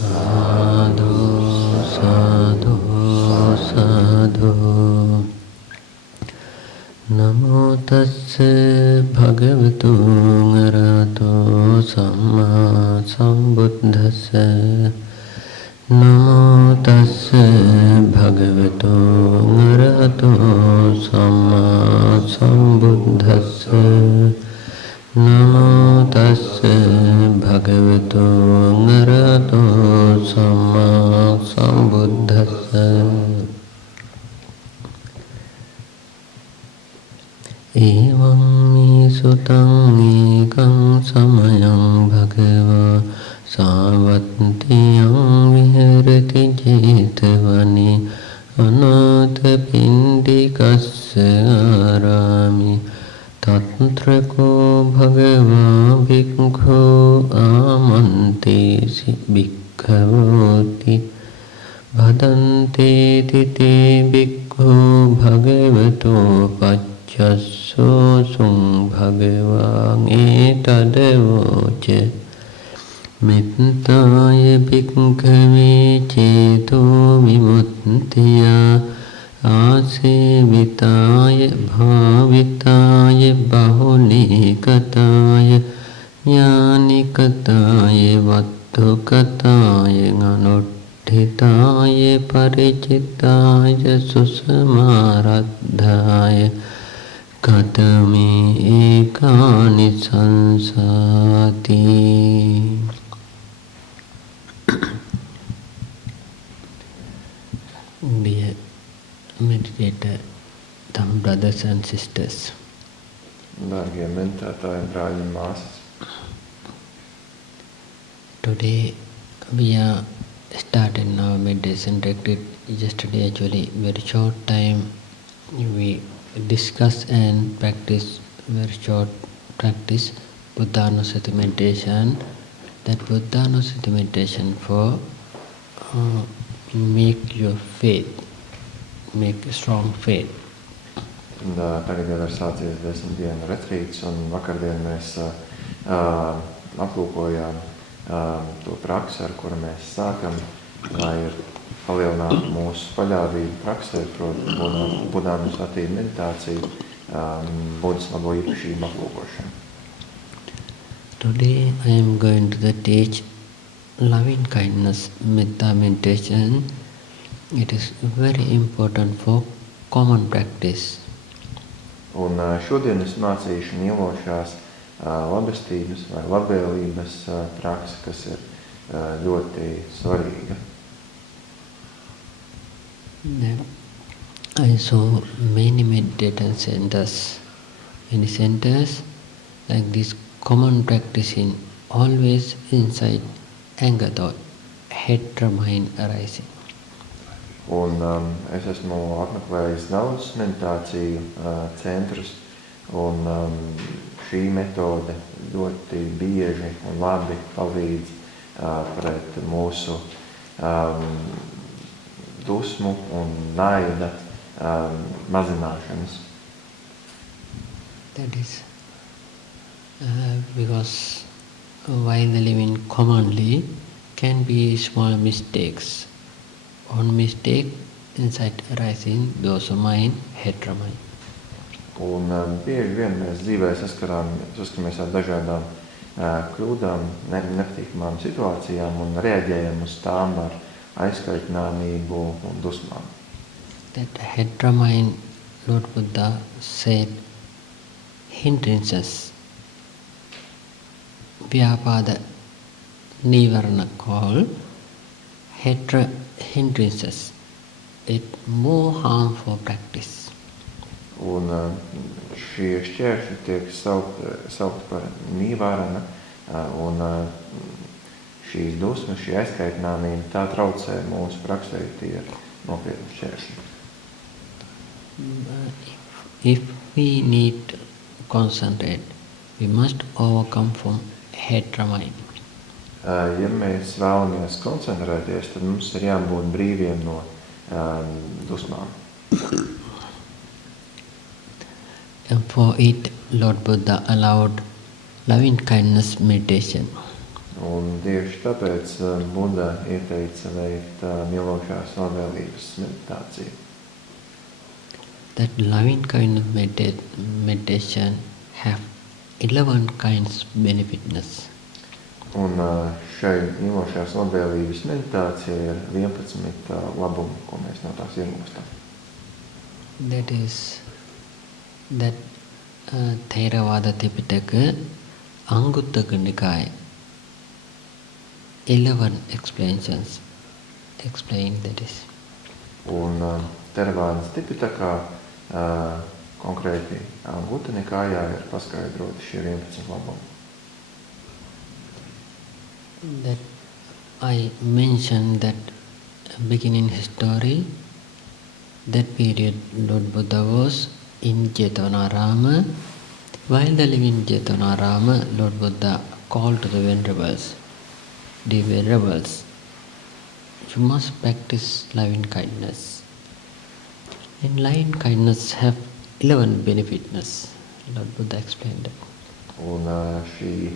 Sadhu, sadhu, sadhu. Namo tassa bhagavato arahato samma sambuddhassa. Namo tassa bhagavato arahato samma sambuddhassa. Namo tassa bhagavato arahato samma sambuddhassa. Evam mi sutang ekang samayang bhagava savatiyang viharati jetavani anatha pindikassa arami tatra ko bhagava bhikkhu amante si bhikkhavoti bhadante tite bhikkhu bhagavato paccasso sung bhagavang etadavoce mittaya bhikkhave ceto vimuttaya asevitaya bhavitaya bahulikataya jnanikataya vattukataya anuttitaya paricitaya susamaradhaya katami ekani sansati. Dear meditator, brothers and sisters, Dārgie meditētāji, brāļi un māsas, today we are starting our meditation retreat. Yesterday, actually, very short time we discuss and practice very short practice Buddhanusati meditation. That Buddhanusati meditation for make your faith, make strong faith. Un, tagad jau ir sācies 10 dienu retrīts, un vakardien mēs aplūkojām to praksi, ar kuru mēs sākam, lai ir palielināt mūsu paļāvību praksē, proti Buddhanusati meditāciju, Buddhas labo īpašību aplūkošanu. Today I am going to teach loving kindness metta meditation. It is very important for common practice. Un šodien es mācīšu un ielošās labestības vai labvēlības praksi, kas ir ļoti svarīga. I saw many meditation centers. Many centers like this common practicing always inside anger thought, hatred mind arising. Un es esmu apmeklējis daudz meditāciju centrus, un šī metode ļoti bieži un labi palīdz pret mūsu dusmu un naida mazināšanas. That is because while living commonly can be small mistakes. One mistake inside arising those mind, hatred mind. Un bieži vien mēs dzīvē saskaramies ar dažādām kļūdām, nepatīkamām situācijām un reaģējam uz tām ar aizkaitināmību un dusmām. That hatred mind, Lord Buddha said, hindrances, vyapada nivarana called hatred hindrances, it more harmful practice. Un šie šķēršļi tiek saukt par nīvārana, un šīs dusmas, šī aizkaitināmība, tā traucē mūsu praksē, tie ir nopietni šķēršļi. If we need to concentrate, we must overcome from hatred mind. Ja mēs vēlamies koncentrēties, tad mums ir jābūt brīviem no dusmām. And for it, Lord Buddha allowed loving kindness meditation. Un tieši tāpēc Buda ieteica veikt mīlošās labvēlības meditāciju. That loving kind of meditation have 11 kinds of benefitness. Un šai mīlošās labvēlības meditācija ir 11 labumi, ko mēs no tās iegūstam. That is that Theravada Tipitaka Anguttaka Nikaya 11 explanations explain that is. Un Theravādas Tipitakā konkrēti Angutta Nikājā ir paskaidroti šie 11 labumi. That I mentioned that beginning history, that period Lord Buddha was in Jetanarama. While they live in Jetanarama, Lord Buddha called to the venerables, the venerables, you must practice loving kindness. And loving kindness have 11 benefits. Lord Buddha explained that. Un šī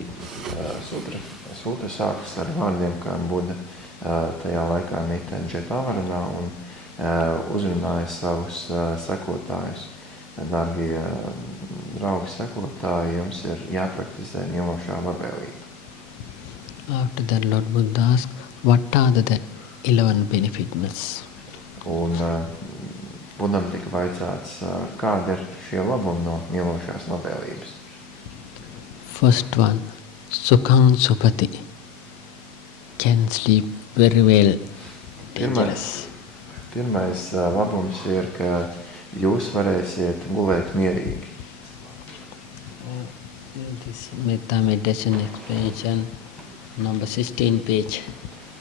sutra sākas ar vārdiem, kā Buda tajā laikā mitē Džetavaranā un uzrunāja savus sekotājus. Dārgie draugi sekotāji, jums ir jāpraktizē mīlošā labvēlība. After that, Lord Buddha asked, what are the 11 benefits? Un Budam tika vaicāts, kāda ir šie labumi no mīlošās labvēlības. First one, Sukhang Supati, can sleep very well. Pirmais labums ir, ka jūs varēsiet gulēt mierīgi. This Metta Meditation explanation, number 16 page.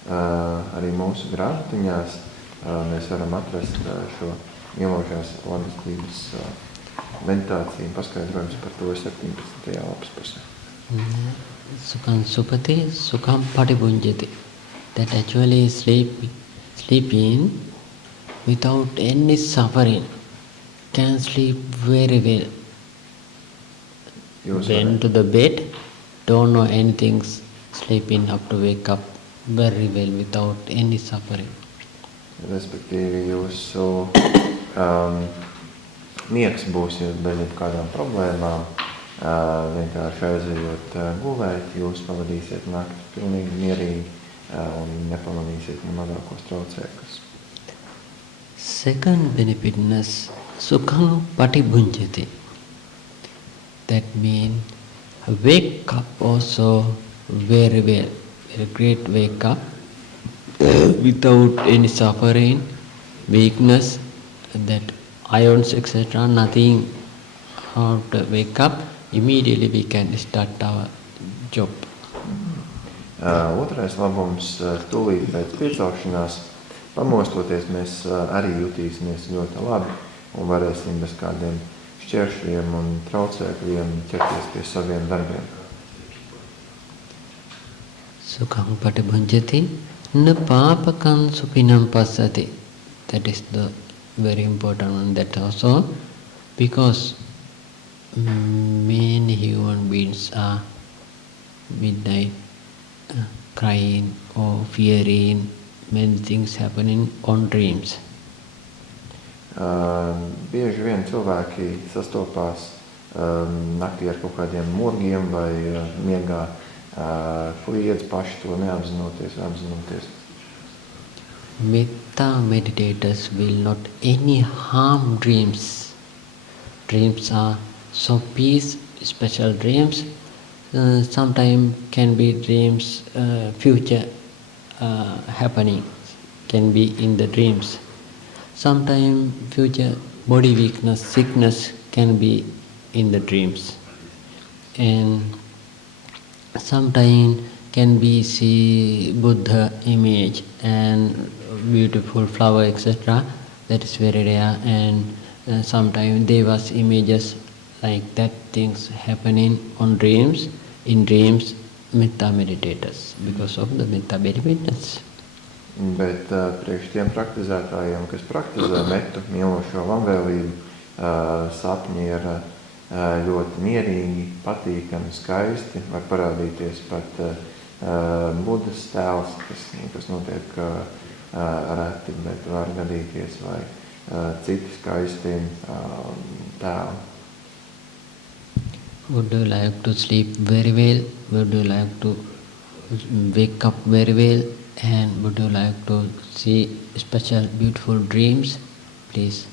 Arī mūsu grāmatiņās mēs varam atrast šo mīlošās labvēlības meditāciju paskaidrojums par to 17. lapas pusē. Sukham Supati, Sukham Patibunjati. That actually sleeping without any suffering, can sleep very well. Went to the bed, don't know anything, sleeping up to wake up very well without any suffering. Respektīvi jūsu miegs būs bez kādām problēmām, vienkārši aizejot gulēt, jūs pavadīsiet nakti pilnīgi mierīgi un nepamanīsiet mazākos traucēkļus. Second benefitness, Sukham Patibunjati. That means wake up also very well, very great wake up without any suffering, weakness, that ions, etc., nothing. How to wake up, immediately we can start our job. Otrais labums, tūlīt pēc piecelšanās, pamostoties, mēs arī jutīsimies ļoti labi un varēsim bez kādiem šķēršļiem un traucēkļiem ķerties pie saviem darbiem. Sukham Patibunjati, na papakam supinam pasati. That is the very important one. That also, because many human beings are midnight crying or fearing, many things happening on dreams. Bieži vien cilvēki sastopās naktī ar kaut kādiem morgiem vai miegā kliedz paši to neapzinoties vai apzinoties. Metta meditators will not any harm dreams. Dreams are so peace, special dreams. Sometimes can be dreams, future happening can be in the dreams. Sometimes future body weakness, sickness can be in the dreams. And sometimes can be see Buddha image and beautiful flower, etc. That is very rare. And sometimes Devas images, like that things happening on dreams. In dreams, Metta meditators, because of the Metta benefits. Bet priekš tiem praktizētājiem, kas praktizē metu, mīlošo labvēlību, sapņi ir ļoti mierīgi, patīkami, skaisti, var parādīties pat Budas tēls, kas notiek reti, bet var gadīties, vai citi skaisti tēli. Would you like to sleep very well? Would you like to wake up very well? And would you like to see special beautiful dreams? Please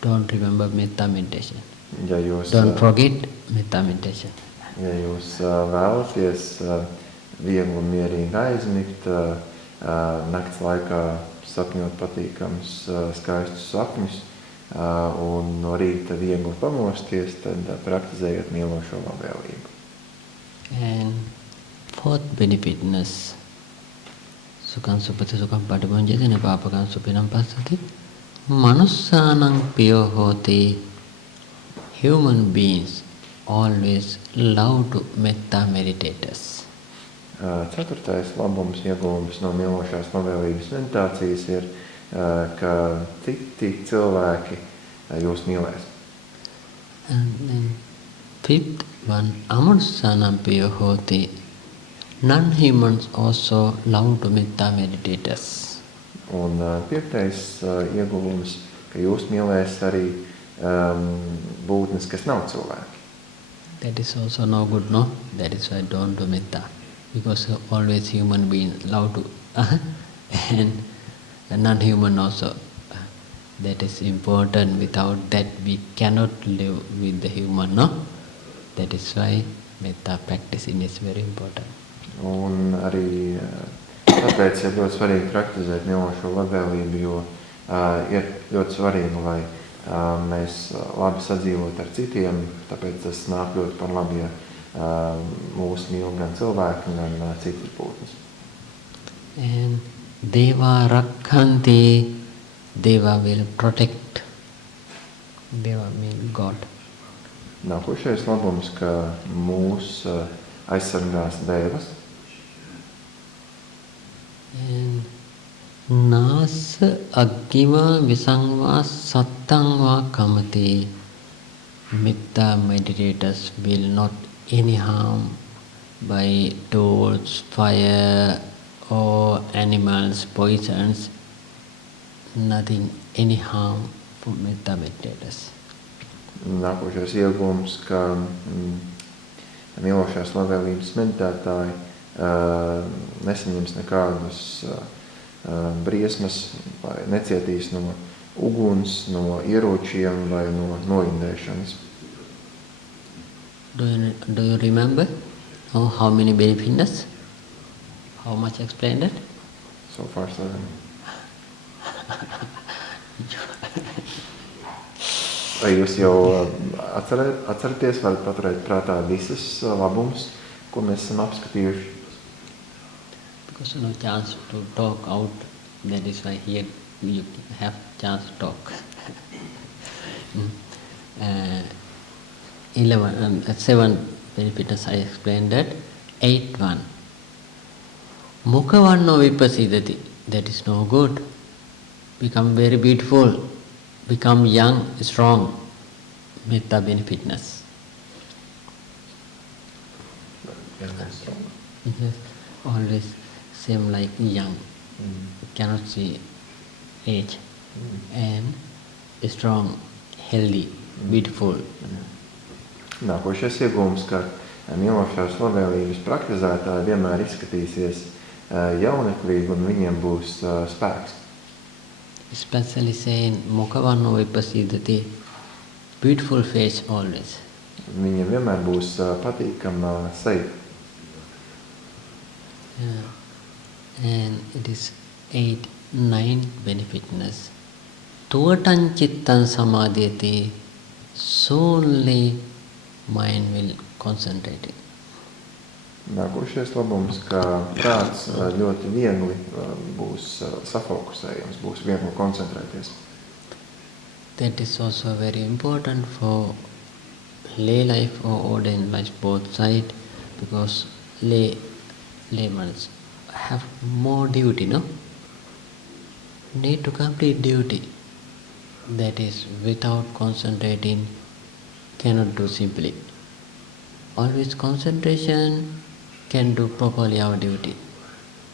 don't remember metta meditation. Don't forget metta meditation. Ja jūs vēlaties viegli un mierīgi aizmigt, nakts laikā sapņot patīkams skaistus sapņus un no rīta viegli pamosties, tad praktizējiet mīlošo labvēlību. And fourth benefitness, sukam supati sukam padibonjati nepapakam supinam passati, manussanam piyo hoti. Human beings always love to metta meditators. Ceturtais labums, ieguvums no mīlošās labvēlības meditācijas ir, ka citi cilvēki jūs mīlēs. And then fifth one, amanussanam piyo hoti. Non-humans also love to metta meditators. Un piektais ieguvums, ka jūs mīlēs arī būtnes, kas nav cilvēki. That is also no good, no? That is why don't do metta. Because always human beings love to and non-human also. That is important. Without that we cannot live with the human, no? That is why metta practicing is very important. Un arī tāpēc ir ļoti svarīgi praktizēt mīlošo labvēlību, jo ir ļoti svarīgi, lai mēs labi sadzīvot ar citiem, tāpēc tas nāk ļoti par labi, ja mūs mīl gan cilvēki, gan citas būtnes. And Deva Rakhanti, Deva will protect. Deva means God. Nākošais labums, ka mūs aizsargās devas. And Nās aggiva visangva sattangva kamati. Metta meditators will not any harm by tools, fire or animals, poisons. Nothing, any harm for metta meditators. Nākošais iegūms, ka mīlošās labvēlības meditētāji nesaņems nekādus briesmas vai necietīs no uguns, no ieročiem vai no noindēšanas. Do you remember how many benefits? How much explained it? So far, 7. Vai jūs jau atceraties, varat paturēt prātā visas labumus, ko mēs esam apskatījuši? Because no chance to talk out, that is why here you have chance to talk. 7 benefits I explained that. 8th one, Mukhavanno vipasidati, that is no good. Become very beautiful, become young, strong, metta benefitness. Yes, always same like young, cannot see age, and strong, healthy, beautiful. Nākošais iegūms, ka mīlošās labvēlības praktizētāji vienmēr izskatīsies jauneklīgi un viņiem būs spēks. Especially saying Mukhavanno vipasidati, beautiful face always. Viņiem vienmēr būs patīkama seja. And it is 8, 9 benefitness. Tuvatam chittam samadhyati, solely mind will concentrate. Nākošais labums, ka prāts ļoti viegli būs safokusējams, būs viegli koncentrēties. That is also very important for lay life or ordained life, both sides, because laymen have more duty, no? Need to complete duty. That is, without concentrating, cannot do simply. Always concentration can do properly our duty.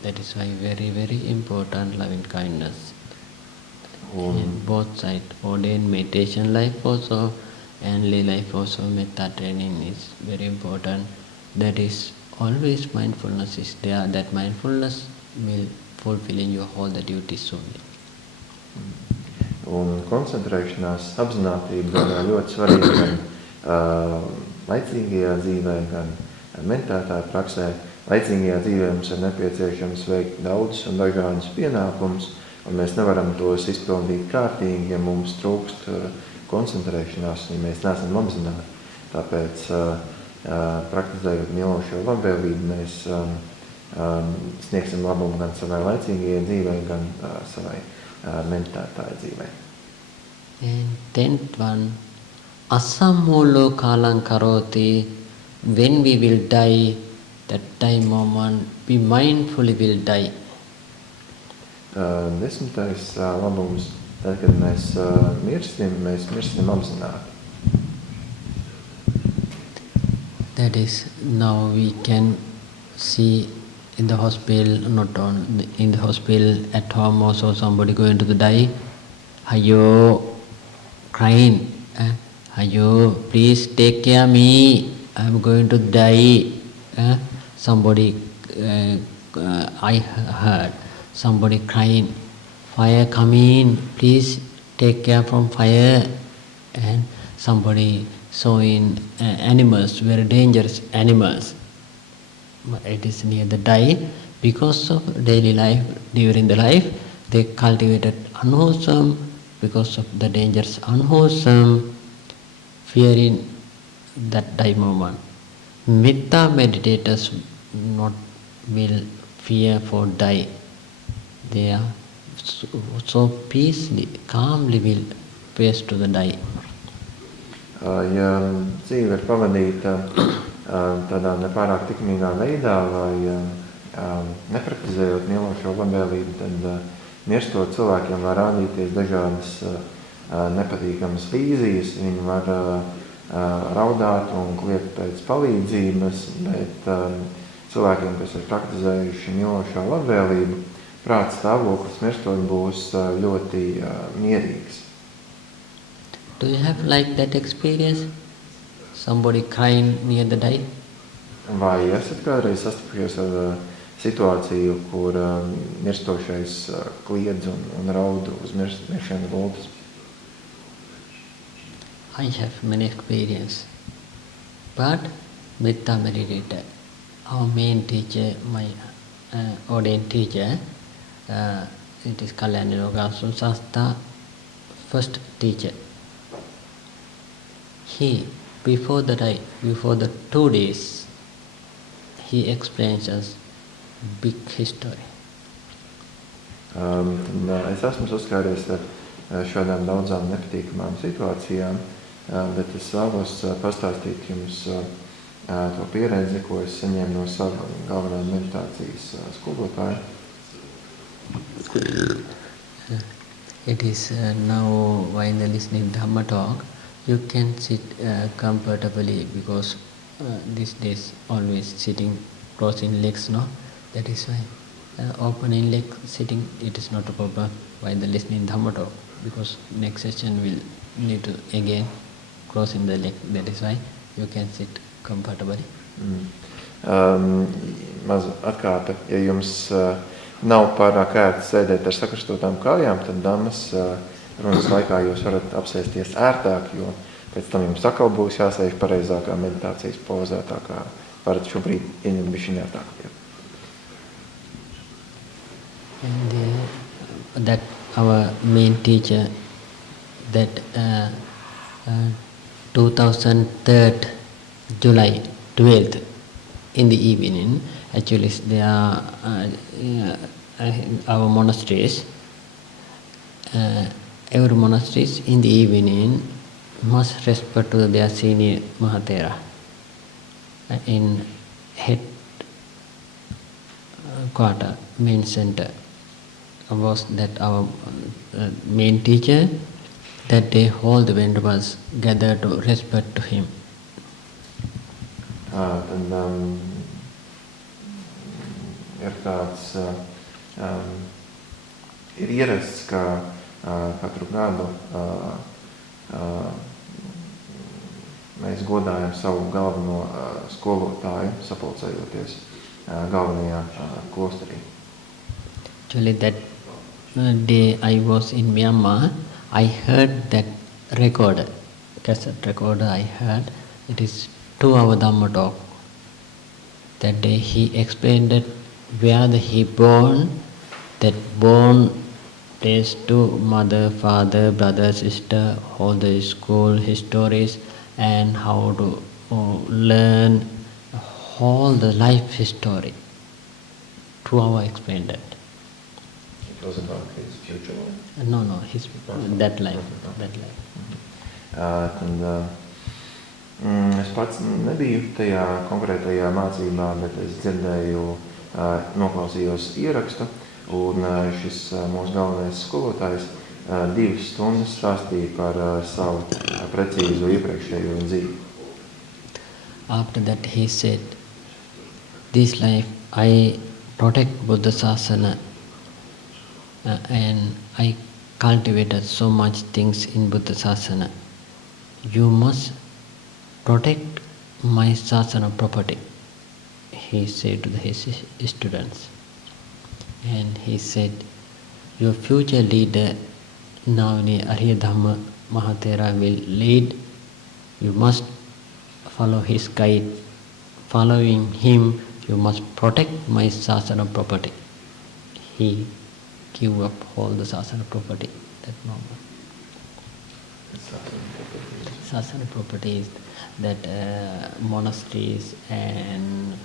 That is why very, very important loving kindness. In both sides, ordained meditation life also and lay life also, metta training is very important. That is always mindfulness is there. That mindfulness will fulfilling your all the duties only. Un koncentrēšanās, apzinātība gan ļoti svarīga gan laicīgajā dzīvē, gan meditētāja praksē. Laicīgajā dzīvē mums ir nepieciešams veikt daudzus un dažādus pienākumus, un mēs nevaram tos izpildīt kārtīgi, ja mums trūkst koncentrēšanās, ja mēs neesam apzināti. Tāpēc, praktizējot mīlošo labvēlību, mēs sniegsim labumu gan savai laicīgajai dzīvē, gan savai meditētāja dzīvē. And 10th one, asammulo kalang karoti, when we will die, that time moment, we mindfully will die. 10. labums, tad, kad mēs mirsim apzināti. That is, now we can see in the hospital, not on in the hospital, at home also somebody going to die. Hayo, crying. Hayo, please take care of me. I'm going to die. Somebody, I heard somebody crying. Fire coming. Please take care from fire. And somebody showing animals, very dangerous animals. It is near the die. Because of daily life, during the life, they cultivated unwholesome, because of the dangers unwholesome, fearing that die moment. Metta meditators not will fear for die. They are so peacefully, calmly will face to the die. Ja dzīve ir pavadīta tādā nepārāk tikmīgā veidā vai nepraktizējot mīlošo labvēlību, tad mirstot cilvēkiem var rādīties dažādas nepatīkamas vīzijas, viņi var raudāt un kliegt pēc palīdzības, bet cilvēkiem, kas ir praktizējuši mīlošo labvēlību, prāta stāvoklis mirstot būs ļoti mierīgs. Do you have like that experience? Somebody crying near the die? Vai esat kādreiz sastapušies ar situāciju, kur mirstošais kliedz un raud uz miršanas gultas? I have many experience. But Metta meditator, our main teacher, my ordained teacher, it is Kalyaninoga Sasta, first teacher. He, before the 2 days, he explains us big history. Es esmu saskāries ar šādām daudzām nepatīkamām situācijām, bet es vēlos pastāstīt jums to pieredzi, ko es saņēmu no sava galvenā meditācijas skolotāja. It is now while listening dhamma talk, you can sit comfortably because these days always sitting crossing legs, no? That is why opening leg sitting, it is not a problem while listening dhamma talk, because next session will need to again crossing the leg. That is why you can sit comfortably. Maz atkāpe, ja jums nav pārāk ērti sēdēt ar sakristotām kājām, tad dhammas runas laikā jūs varat apsēsties ērtāk, jo pēc tam jums atkal būs jāsēž pareizākā meditācijas pozā, tā kā varat šobrīd ieņemt bišķiņ ērtāk. And that our main teacher, that 2003 July 12th in the evening, actually there are our monasteries, every monasteries in the evening must respect to their senior Mahatera. In head quarter, main center, was that our main teacher, that day all the vendors gathered to respect to him. ir tāds, ir ierasts, ka katru gadu mēs godājam savu galveno skolotāju, sapulcējoties galvenajā klosterī. Actually, that day I was in Myanmar, I heard that recorder, cassette recorder I heard. It is 2-hour Dhamma talk. That day he explained that where he born, that born place to mother, father, brother, sister, all the school histories and how to learn all the life history. 2 hours explained that. It was about his future life? No, his that life. Es pats nebiju tajā konkrētajā mācībā, bet es dzirdēju, noklausījos ierakstu, un šis mūsu galvenais skolotājs 2 stundas stāstīja par savu precīzu iepriekšējo dzīvi. After that he said, this life I protect Buddha Sasana and I cultivated so much things in Buddha Sasana. You must protect my Sasana property, he said to his students. And he said, your future leader, Gnanasiri Thero Mahathera will lead. You must follow his guide. Following him, you must protect my Sasana property. He gave up all the Sasana property that moment. Sasana property is that monasteries and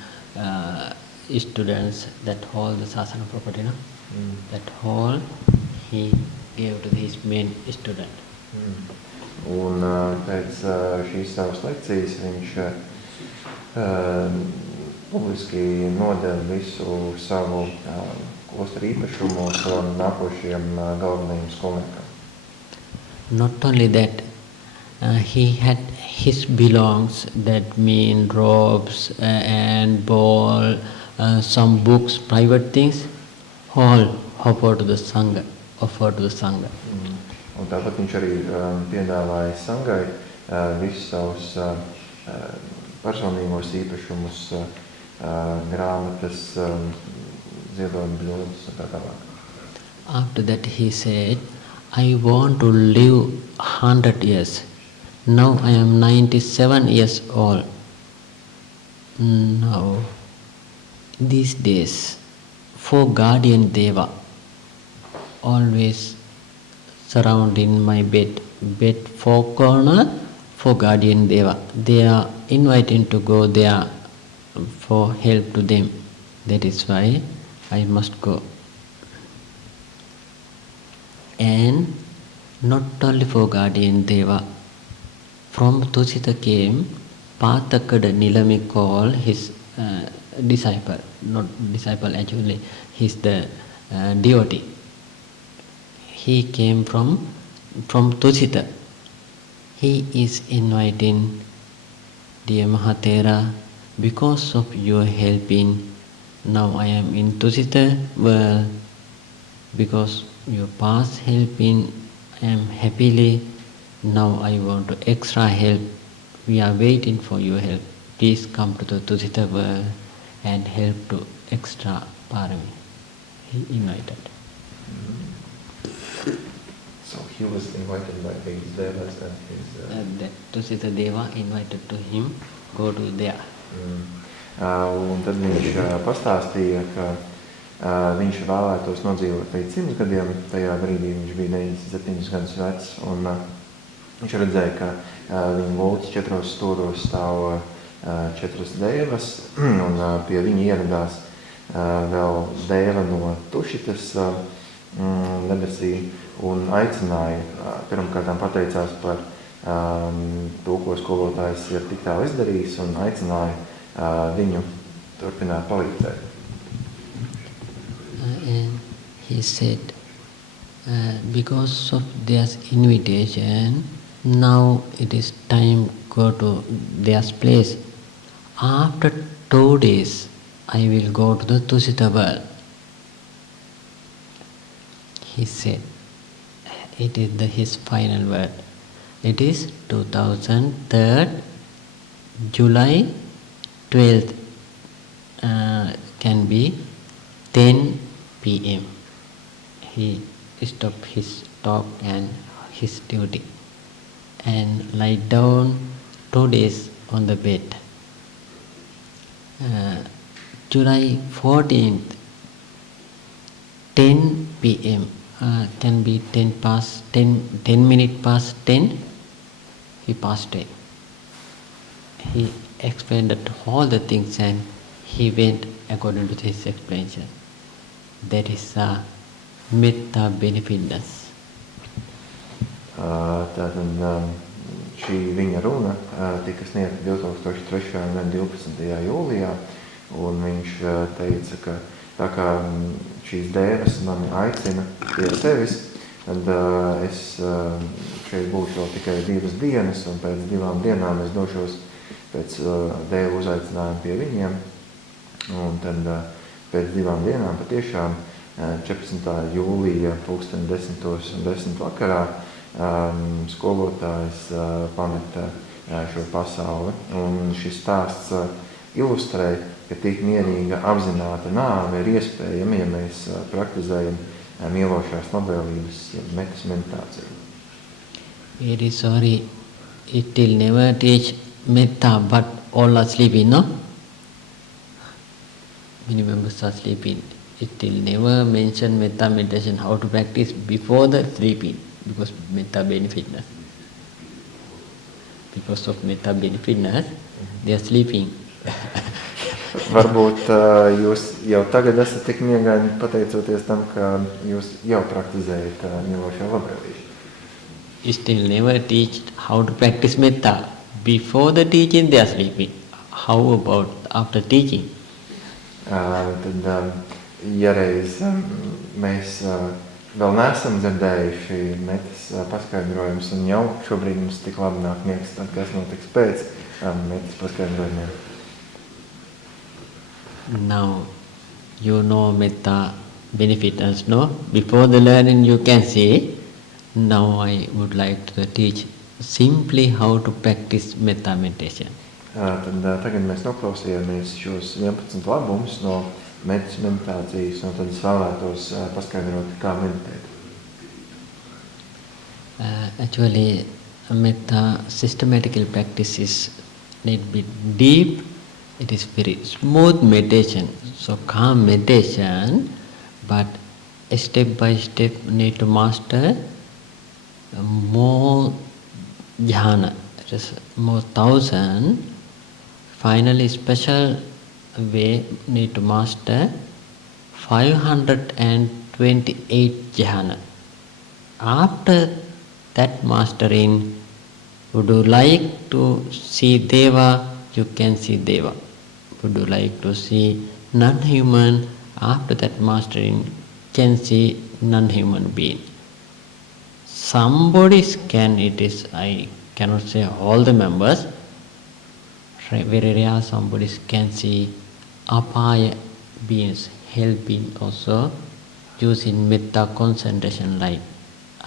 students, that whole the Sasana property, no? That whole he gave to his main student. Un pēc šīs savas lekcijas viņš publiski nodeva visu savu klosteru īpašumu savam nākošajam galvenajam skolniekam. Not only that, he had his belongs, that mean robes and ball, some books, private things, all offered to the Sangha. Un tāpat viņš arī piedāvāja sangai visus savus personīgos īpašumus, grāmatas, ziedojuma bļodas un tā tālāk. After that he said, I want to live 100 years. Now I am 97 years old. Now, these days, 4 guardian deva always surrounding my bed. 4 corner, 4 guardian deva. They are inviting to go there for help to them. That is why I must go. And not only for guardian deva, from Tusita came Pa Auk Nilami called his disciple, not disciple actually, he's the devotee. He came from Tusita. He is inviting, dear Mahathera, because of your helping, now I am in Tusita world, because your past helping, I am happily, now I want to extra help. We are waiting for your help. Please come to the Tusita world and help to extra parami. He invited. So he was invited by his devas and his... That Tusita Deva invited to him, go to there. Un tad viņš pastāstīja, ka viņš vēlētos nodzīvot līdz 100 gadiem. Tajā brīdī viņš bija 97 gadus vecs, un viņš redzēja, ka viņa gultas 4 stūros stāv 4 devas, un pie viņa ieradās vēl deva no Tušitas debesī, un aicināja, pirmkārtām pateicās par to, ko skolotājs ir tik tālu izdarījis, un aicināja viņu turpināt palīdzēt. And he said, because of their invitation, now it is time go to their place. After 2 days, I will go to the Tusita world. He said, it is his final word. It is 2003, July 12th, can be 10 p.m. He stopped his talk and his duty and lie down 2 days on the bed. July 14th, 10 p.m. Can be 10 minutes past 10. He passed away. He explained all the things and he went according to his explanation. That is metta benefitness. Tātad šī viņa runa tika sniegta 2003. un 12. jūlijā, un viņš teica, ka tā kā šīs dēvas mani aicina pie sevis, tad es šeit būšu vēl tikai 2 dienas, un pēc 2 dienām es došos pēc dēvu uzaicinājumu pie viņiem, un tad pēc 2 dienām patiešām 14. jūlija 10:10 vakarā skolotājs pameta šo pasauli. Un šis stāsts ilustrē, ka tik mierīga apzināta nāve ir iespējama, ja mēs praktizējam mīlošās labvēlības, metas meditāciju. Very sorry, it will never teach metta, but all are sleeping, no? Many members are sleeping. It will never mention metta meditation, how to practice before the sleeping, because metta benefitness. Because of metta benefitness, they are sleeping. Varbūt jūs jau tagad esat tik miegaini pateicoties tam, ka jūs jau praktizējat mīlošo labvēlību. Still never teach how to practice metta. Before the teaching, they are sleeping. How about after teaching? Tad, ja reiz mēs vēl neesam dzirdējuši metas paskaidrojumus, un jau šobrīd mums tik labi nāk miegs, tad kas notiks pēc metas paskaidrojumiem? Now, you know metta benefits, no? Before the learning you can see. Now I would like to teach simply how to practice metta meditation. Tad tagad mēs noklausījāmies šos 11 labumus no metas meditācijas, un tad es vēlētos paskaidrot, kā meditēt. Actually, metta systematical practice is need be deep. It is very smooth meditation, so calm meditation, but step by step need to master more jhana, it is more 1000. Finally, special way need to master 528 jhana. After that mastering, would you like to see Deva, you can see Deva. Would you like to see non-human, after that mastering, can see non-human being. Somebody can, it is, I cannot say all the members, very rare somebody can see apaya beings, hell beings also, using metta concentration light.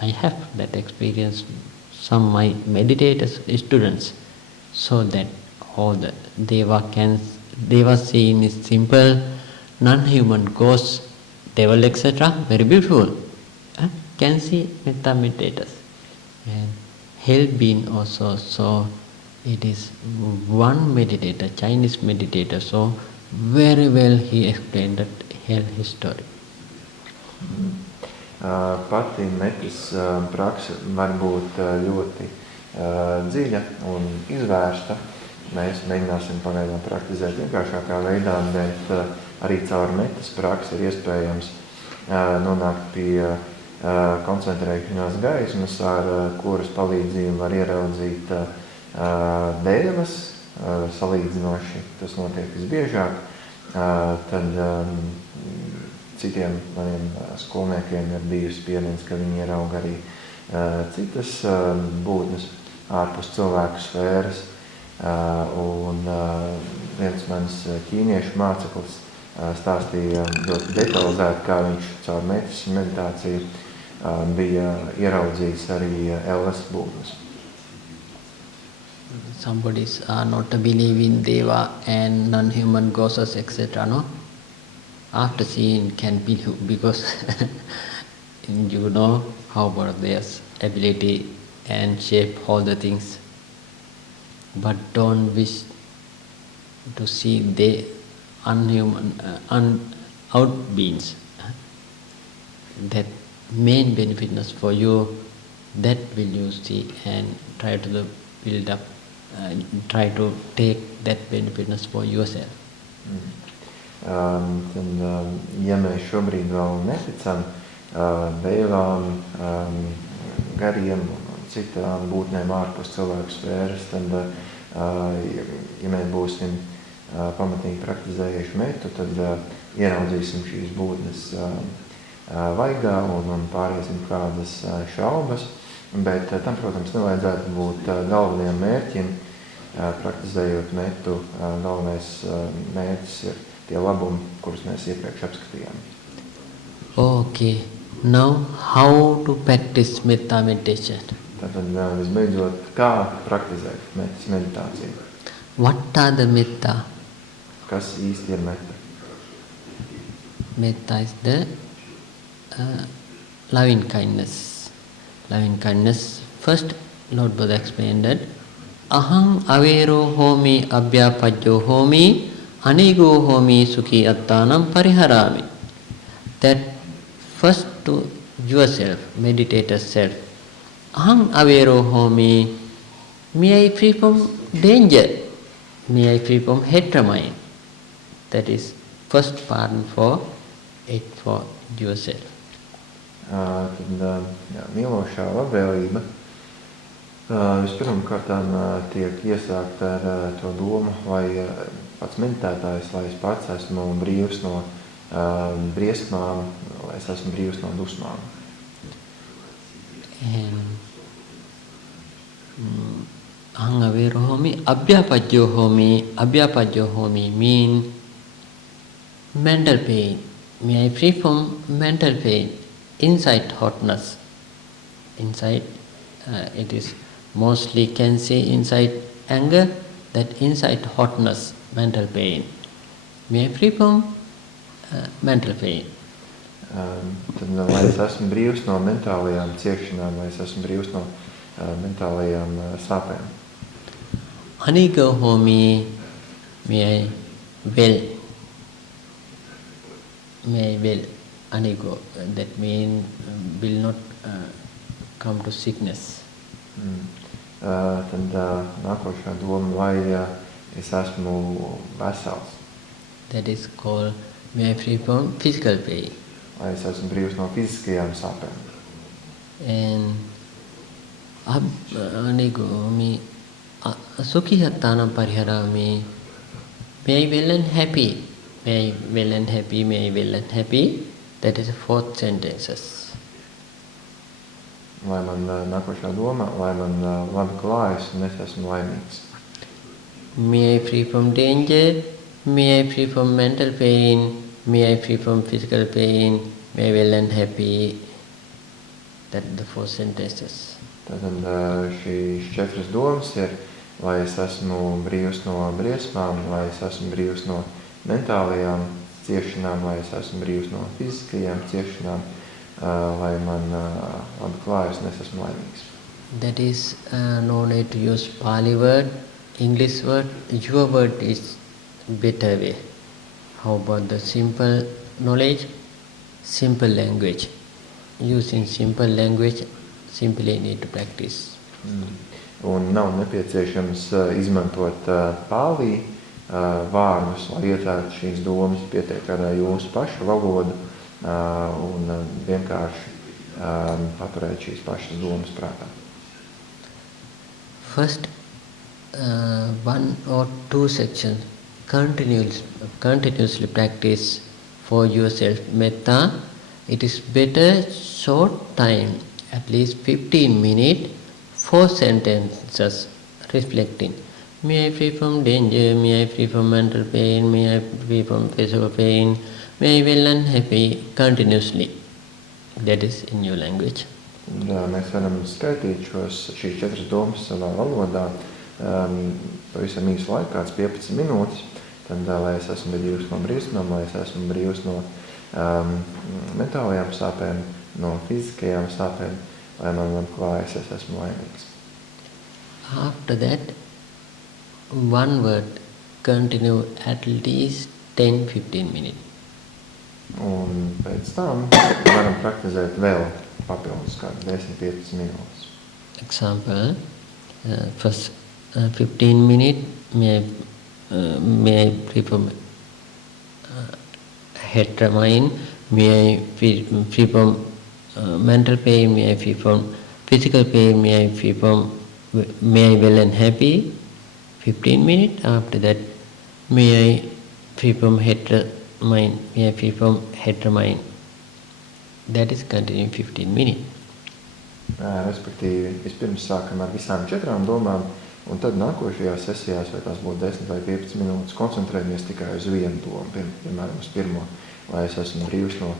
I have that experience, some my meditators students, so that all the Deva scene is simple, non-human ghosts, devil, etc. Very beautiful. Can see metta meditators. And hell being also, so it is one meditator, Chinese meditator, so very well he explained that hell history. Pati metas prakse var būt ļoti dziļa un izvērsta. Mēs mēģināsim pagaidām praktizēt vienkāršākā veidā, bet arī caur metas praksi ir iespējams nonākt pie koncentrēšanās gaismas, ar kuras palīdzību var ieraudzīt dēvas, salīdzinoši tas notiek visbiežāk. Tad citiem maniem skolniekiem ir bijusi pieredze, ka viņi ierauga arī citas būtnes ārpus cilvēku sfēras. Un viens mans ķīniešu māceklis stāstīja ļoti detalizēti, kā viņš caur meditāciju bija ieraudzījis arī elles būtnes. Somebody are not believe in Deva and non-human ghosts, etc. No, after seeing can believe because you know how about their ability and shape all the things, but don't wish to see the unhuman out beings. That main benefitness for you, that will you see and try to build up, try to take that benefitness for yourself. Ja mēs šobrīd vēl neticam deivām, gariem un citām būtnēm ārpus cilvēku sfēras, tad, ja mēs būsim pamatīgi praktizējuši metu, tad ieraudzīsim šīs būtnes vaigā un pāriesim kādas šaubas, bet tam, protams, nevajadzētu būt galvenajam mērķim. Praktizējot metu, galvenais mērķis ir tie labumi, kurus mēs iepriekš apskatījām. Okay, now how to practice metta meditation? Tātad visbeidzot, kā praktizēt meditāciju? What are the metta? Kas īsti ir metta? Metta is the loving kindness. Loving kindness. First, Lord Buddha explained that aham avero homi abhyapajyo homi anigo homi sukhi attanam pariharami. That first to yourself, meditator self. Aham avero homi, may I free from danger, may I free from hatred mind. That is first part for it for yourself. Tad mīlošā labvēlība vispirmkārtām tiek iesākta ar to domu, vai pats meditētājs, lai es pats esmu brīvs no briesmām, lai es esmu brīvs no dusmām. Ahangavero homi, abhyapajyo homi mean mental pain. May I free from mental pain, inside hotness. Inside, it is mostly can say inside anger, that inside hotness, mental pain. May I free from mental pain. Tad, lai es esmu brīvs no mentālajām ciešanām, lai es esmu brīvs no mentālajām sāpēm. Anigo homi, may I well, anigo, that means will not come to sickness. Tad nākošā doma, lai es esmu vesels. That is called, may I free from physical pain. Lai es esmu brīvs no fiziskajām sāpēm. And anigomi sukhihattanam pariharami, may I well and happy, may I well and happy, may I well and happy. That is the fourth sentences. Lai man nākošā doma, lai man labi klājas un es esmu laimīgs. May I free from danger, may I free from mental pain, may I free from physical pain, may I well and happy. That is the four sentences. Tātad šīs 4 domas ir, lai es esmu brīvs no briesmām, lai es esmu brīvs no mentālajām ciešanām, lai es esmu brīvs no fiziskajām ciešanām, lai man labi klājas un es esmu laimīgs. That is no need to use Pali word, English word. Your word is better way. How about the simple knowledge, simple language? Using simple language, simply need to practice. Un nav nepieciešams izmantot pālī vārdus, lai ietvertu šīs domas, pietiek ar jūsu pašu valodu un vienkārši paturēt šīs pašas domas prātā. First, 1 or 2 sections continuously practice for yourself metta. It is better short time, at least 15 minutes, 4 sentences reflecting. May I free from danger, may I free from mental pain, may I free from physical pain, may I well and happy continuously. That is in your language. Mēs varam skaitīt šīs 4 domas savā valodā pavisam īsu laiku, kāds 15 minūtes, tad, lai es esmu brīvs no briesmām, lai es esmu brīvs no mentālajām sāpēm, no fiziskajām sāpēm, lai man klājas, es esmu laimīgs. After that, one word continue at least 10-15 minutes. Un pēc tam varam praktizēt vēl papildus kādu 10-15 minūtes. Example, first 15 minutes may I free from head mind, may I free from mental pain, may I free from physical pain, may I well and happy. 15 minutes. After that, may I free from head mind, may I free from head mind. That is continuing 15 minutes. Respektīvi, vispirms sākam ar visām 4 domām, un tad nākošajās sesijās, vai tās būtu 10 vai 15 minūtes, koncentrējamies tikai uz vienu domu, piemēram, uz pirmo, lai es esmu brīvs no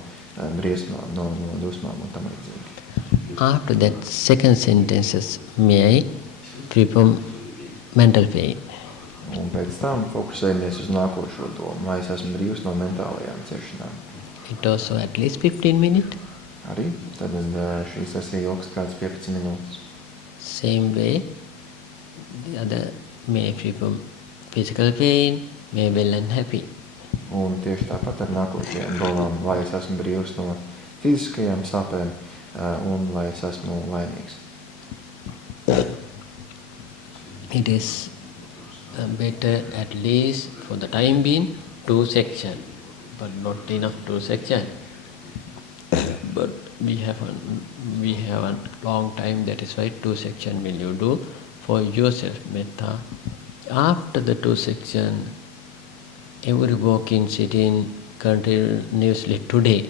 briesmām, no dusmām un tam līdzīgi. After that, second sentences, may I free from mental pain. Un pēc tam fokusējamies uz nākošo domu, lai es esmu brīvs no mentālajām ciešanām. It also at least 15 minutes. Arī tad šī sesija ilgs kāds 15 minūtes. Same way, the other may I free from physical pain, may I well and happy. Un tieši tāpat ar nākošajām domām, lai es esmu brīvs no fiziskajām sāpēm un lai es esmu laimīgs. It is better at least for the time being 2 sections, but not enough 2 sections. But we have a long time, that is why 2 sections will you do for yourself metta. After the 2 sections, every walking, sitting, continuously today,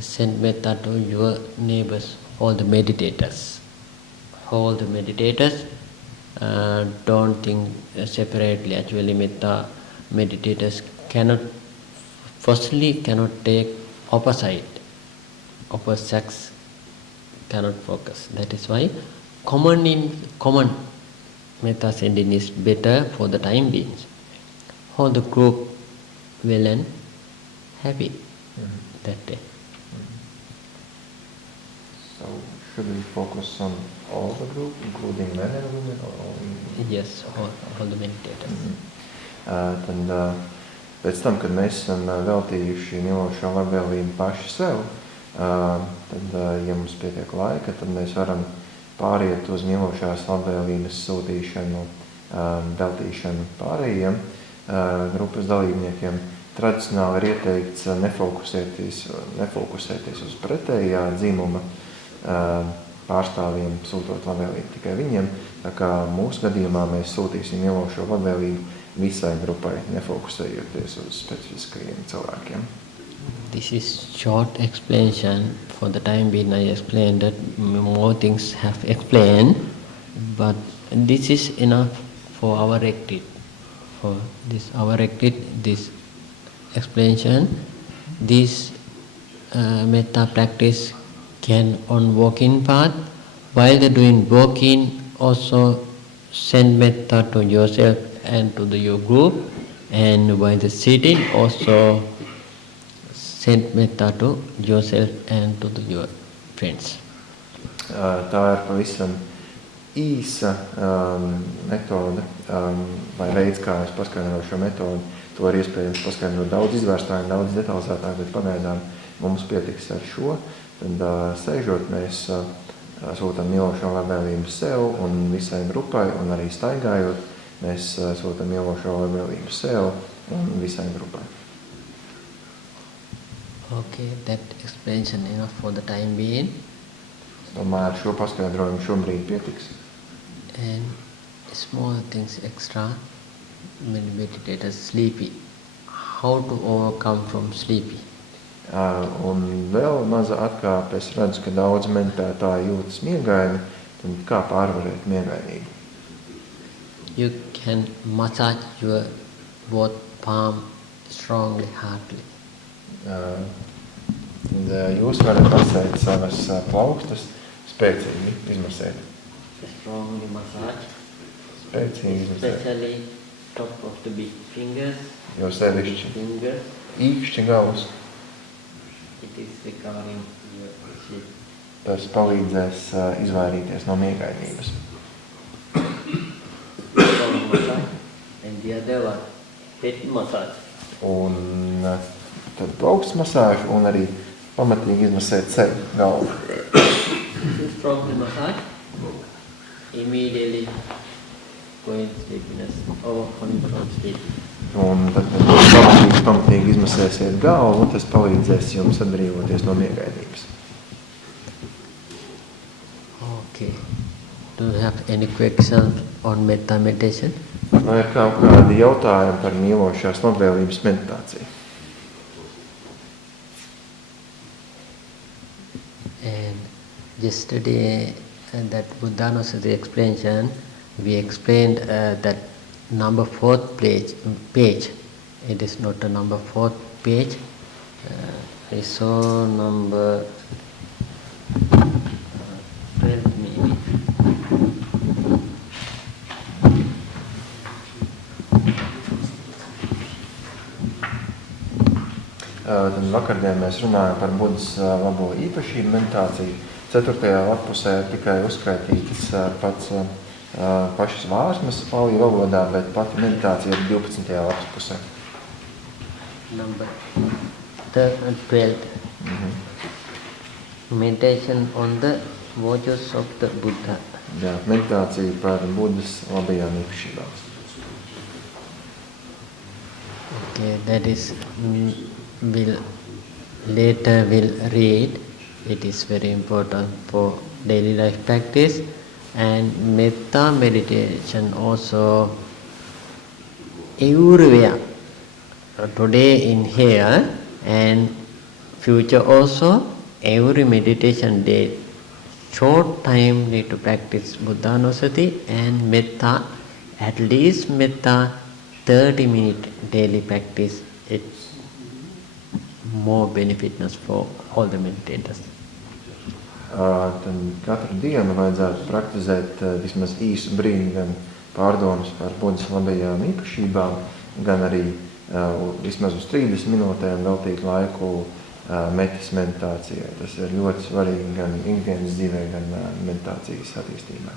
send metta to your neighbors, all the meditators. All the meditators, don't think separately. Actually, metta meditators cannot take opposite sex, cannot focus. That is why common metta sending is better for the time being. All the group well and happy that day. So, should we focus on all the group, including men and women, or only? Yes, all the meditators. Tad pēc tam, kad mēs esam veltījuši mīlošo labvēlību paši sev, tad, ja mums pietiek laika, tad mēs varam pāriet uz mīlošās labvēlības sūtīšanu, veltīšanu pārējiem grupas dalībniekiem. Tradicionāli ir ieteikts nefokusēties uz pretējā dzimuma pārstāvjiem, sūtot labvēlību tikai viņiem. Tā kā mūsu gadījumā mēs sūtīsim mīlošo labvēlību visai grupai, nefokusējoties uz specifiskajiem cilvēkiem. This is short explanation. For the time being, I explained that more things have explained, but this is enough for our retreat. For our retreat, this explanation, this metta practice can on walking path. While they're doing walking, also send metta to yourself and to your group, and while they're sitting, also send metta to yourself and to your friends. Tā ir pavisam īsa metode, vai veids, kā es paskaidroju šo metodi. To ir iespējams paskaidrot daudz izvērstāk, daudz detalizētāk, bet pagaidām mums pietiks ar šo. Tad sēžot, mēs sūtam mīlošo labvēlību sev un visai grupai, un arī staigājot, mēs sūtam mīlošo labvēlību sev un visai grupai. Okay, that explanation enough for the time being. Domāju, ar šo paskaidrojumu šobrīd pietiks. And small things extra, many meditators sleepy. How to overcome from sleepy? Un vēl maza atkāpe, es redzu, ka daudz meditētāji jūtas miegaini, tad kā pārvarēt miegainību? you can massage your both palm strongly, hardly. Jūs varat masēt savas plaukstas, spēcīgi izmasēt. Strongly massage. Spēcīgi izmasēt. Especially top of the big fingers. Jo sevišķi Fingers. īkšķi galvas. It is recovering your sleep. Tas palīdzēs izvairīties no miegainības. And the other one, head massage. Un tad plaukstas masāžu un arī pamatīgi izmasēt sevi galvu. Strongly massage. Immediately going to sleepiness or coming from sleep. Un tad pamatīgi izmasēsiet galvu, un tas palīdzēs jums atbrīvoties no miegainības. Okay. Do you have any questions on metta meditation? Vai ir kaut kādi jautājumi par mīlošās labvēlības meditāciju? And yesterday, that Buddhanasati explanation, we explained that number 4th page. It is not a number 4th page. I saw number 12 maybe. Tad vakardien mēs runājam par Budas labo īpašību meditāciju. 4. lapusē tikai uzskaitītas pašas vārsmas palīju valodā, bet pati meditācija ir 12. lapusē. Number 12. Meditation on the virtues of the Buddha. Jā, meditācija par Budas labajām īpašībām. Okay, that is will read. It is very important for daily life practice, and metta meditation also everywhere. Today in here and future also, every meditation day, short time need to practice Buddhanusati and metta, at least metta 30-minute daily practice. It's more beneficial for all the meditators. Tad katru dienu vajadzētu praktizēt vismaz īsu brīdi gan pārdomas par Budas labajām īpašībām, gan arī vismaz uz 30 minūtēm veltīt laiku metas meditācijai. Tas ir ļoti svarīgi gan ikdienas dzīvē, gan meditācijas attīstībā.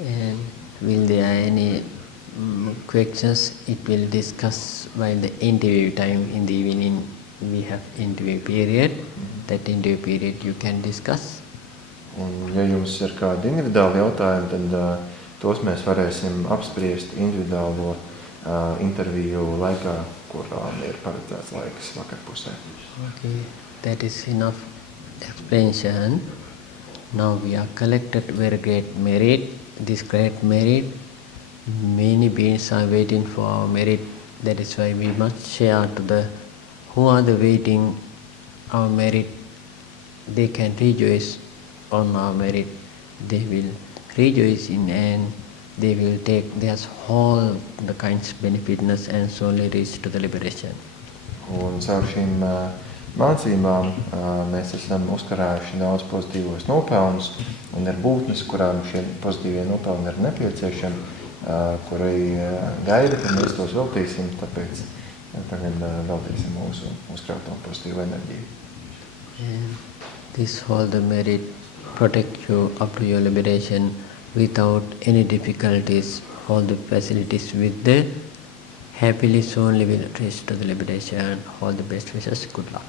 And will there any questions? It will discuss while the interview time in the evening. We have interview period. That interview period you can discuss. Un, ja jums ir kādi individuāli jautājumi, tad tos mēs varēsim apspriest individuālo interviju laikā, kurām ir paredzēts laiks vakarpusē. Okay, that is enough explanation. Now we are collected very great merit. This great merit, many beings are waiting for our merit. That is why we must share to the who are the waiting our merit. They can rejoice on our merit. They will rejoice in and they will take their all the kinds of benefitness and solely reach to the liberation. Un caur šīm mācībām mēs esam uzkarājuši daudz pozitīvos nopelnus, un ir būtnes, kurām šie pozitīvie nopelni ir nepieciešami, kuri gaida, ka mēs tos veltīsim, tāpēc tagad veltīsim mūsu uzkrauto pozitīvu enerģiju. And this whole the merit protect you up to your liberation without any difficulties. All the facilities with the happily soon will reach to the liberation. All the best wishes, good luck.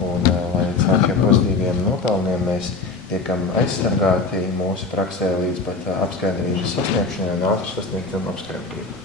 Un lai caur šiem pozitīviem nopelniem mēs tiekam aizsargāti mūsu praksē līdz pat apskaidrības sasniegšanai un ātras sasniegtam apskaidrību.